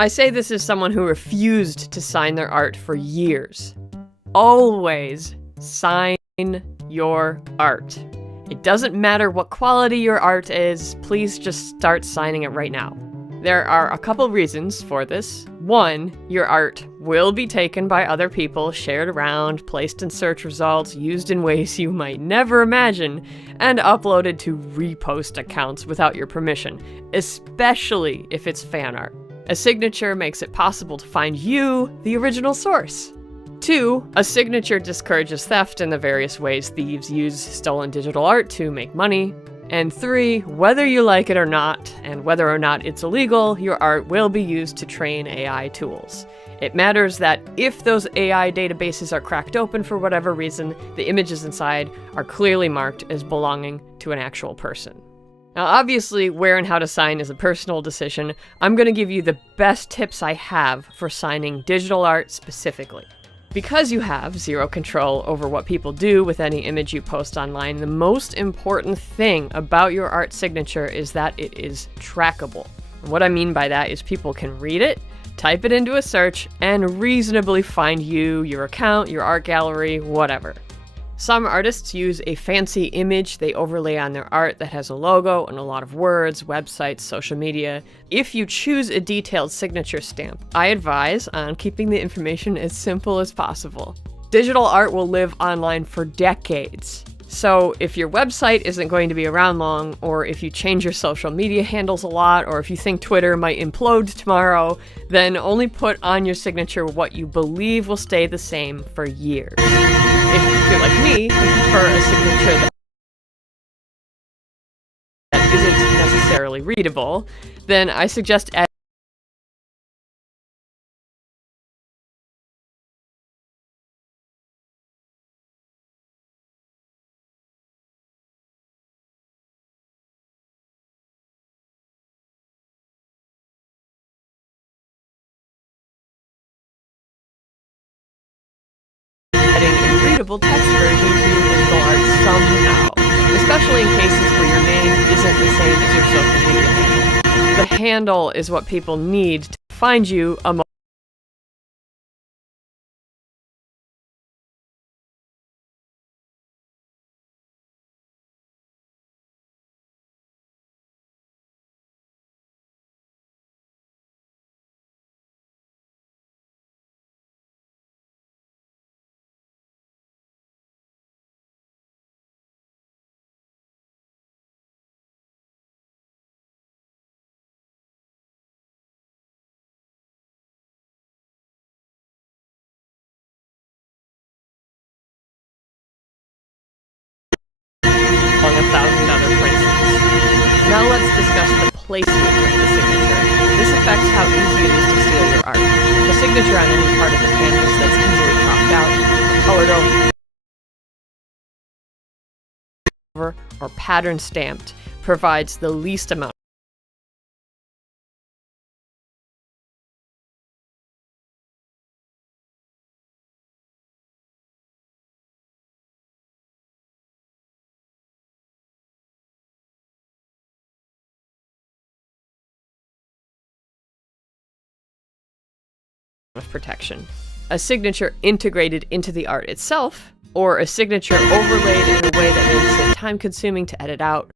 I say this as someone who refused to sign their art for years. Always sign your art. It doesn't matter what quality your art is, please just start signing it right now. There are a couple reasons for this. One, your art will be taken by other people, shared around, placed in search results, used in ways you might never imagine, and uploaded to repost accounts without your permission, especially if it's fan art. A signature makes it possible to find you, the original source. 2, a signature discourages theft in the various ways thieves use stolen digital art to make money. And 3, whether you like it or not, and whether or not it's illegal, your art will be used to train AI tools. It matters that if those AI databases are cracked open for whatever reason, the images inside are clearly marked as belonging to an actual person. Now, obviously, where and how to sign is a personal decision. I'm going to give you the best tips I have for signing digital art specifically. Because you have zero control over what people do with any image you post online, the most important thing about your art signature is that it is trackable. And what I mean by that is people can read it, type it into a search, and reasonably find you, your account, your art gallery, whatever. Some artists use a fancy image they overlay on their art that has a logo and a lot of words, websites, social media. If you choose a detailed signature stamp, I advise on keeping the information as simple as possible. Digital art will live online for decades. So if your website isn't going to be around long, or if you change your social media handles a lot, or if you think Twitter might implode tomorrow, then only put on your signature what you believe will stay the same for years. If you're like me, and prefer a signature that isn't necessarily readable, then I suggest adding a readable text version to your digital art somehow, especially in cases where your name isn't the same as your social media handle. The handle is what people need to find you among $1,000 other places. Now let's discuss the placement of the signature. This affects how easy it is to steal your art. The signature on any part of the canvas that's easily cropped out, colored over, or pattern stamped provides the least amount of protection. A signature integrated into the art itself, or a signature overlaid in a way that makes it time-consuming to edit out,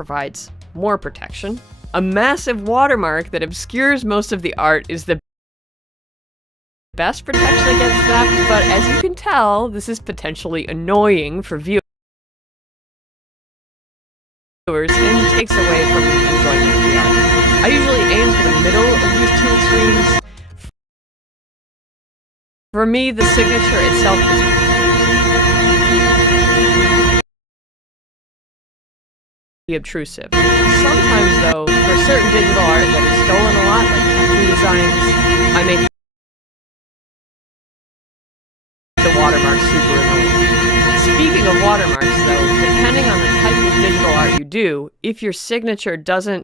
provides more protection. A massive watermark that obscures most of the art is the best protection against theft, but as you can tell, this is potentially annoying for viewers and takes away from enjoyment of the art. I usually aim for the middle of these two extremes. For me, the signature itself is obtrusive. Sometimes, though, for certain digital art that is stolen a lot, like tattoo designs, I make the watermark super annoying. Speaking of watermarks, though, depending on the type of digital art you do, if your signature doesn't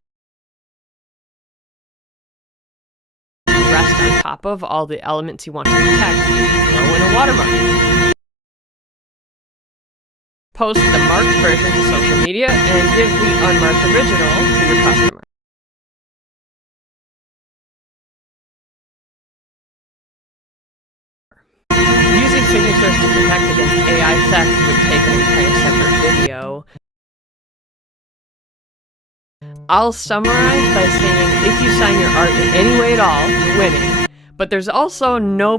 rest on top of all the elements you want to protect, throw in a watermark. Post the marked version to social media and give the unmarked original to your customer. Using signatures to protect against AI theft would take an entire separate video. I'll summarize by saying if you sign your art in any way at all, you're winning, but there's also no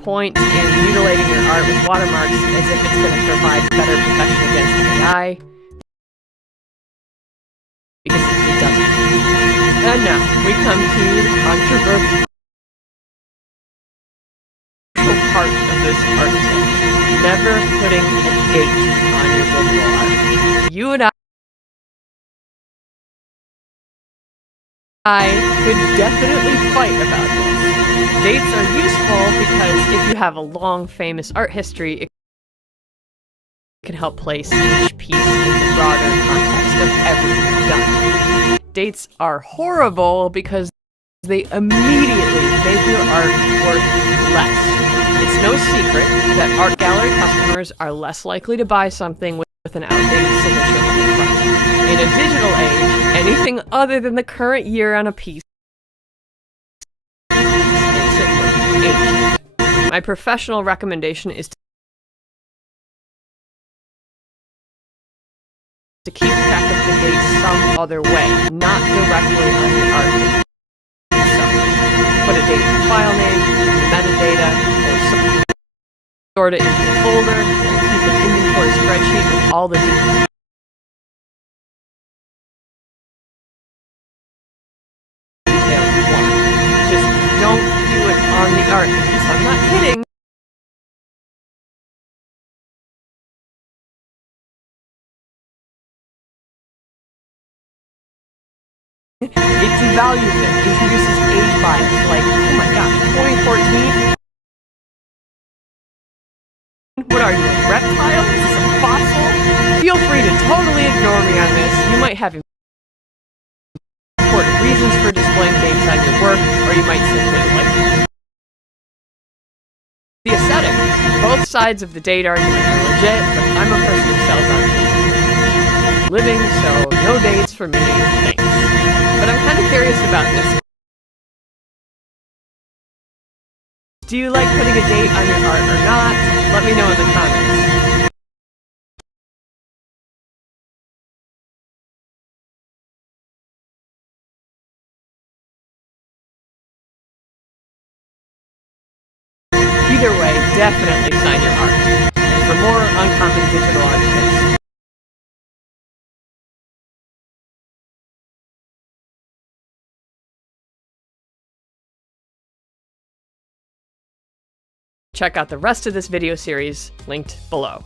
point in mutilating your art with watermarks as if it's going to provide better protection against AI, because it doesn't. And now, we come to the controversial part of this art tip. Never putting a date on your digital art. You and I could definitely fight about this. Dates are useful because if you have a long, famous art history, it can help place each piece in the broader context of everything done. Dates are horrible because they immediately make your art worth less. It's no secret that art gallery customers are less likely to buy something with an outdated signature on the front. In a digital age, anything other than the current year on a piece makes it look ancient. My professional recommendation is to keep track of the date some other way, not directly on the art itself. Put a date in the file name, the metadata, or sort it into a folder, and keep an inventory spreadsheet with all the details. Just don't do it on the art, because I'm not kidding. It devalues it, introduces age bias, like, oh my gosh, 2014? What are you, a reptile? Is this a fossil? Feel free to totally ignore me on this. You might have important reasons for displaying dates on your work, or you might simply like the aesthetic. Both sides of the date argument are legit, but I'm a person who sells art living, so no dates for me, thanks. But I'm kind of curious about this. Do you like putting a date on your art or not? Let me know in the comments. Either way, definitely sign your art. And for more uncommon digital art tips, check out the rest of this video series linked below.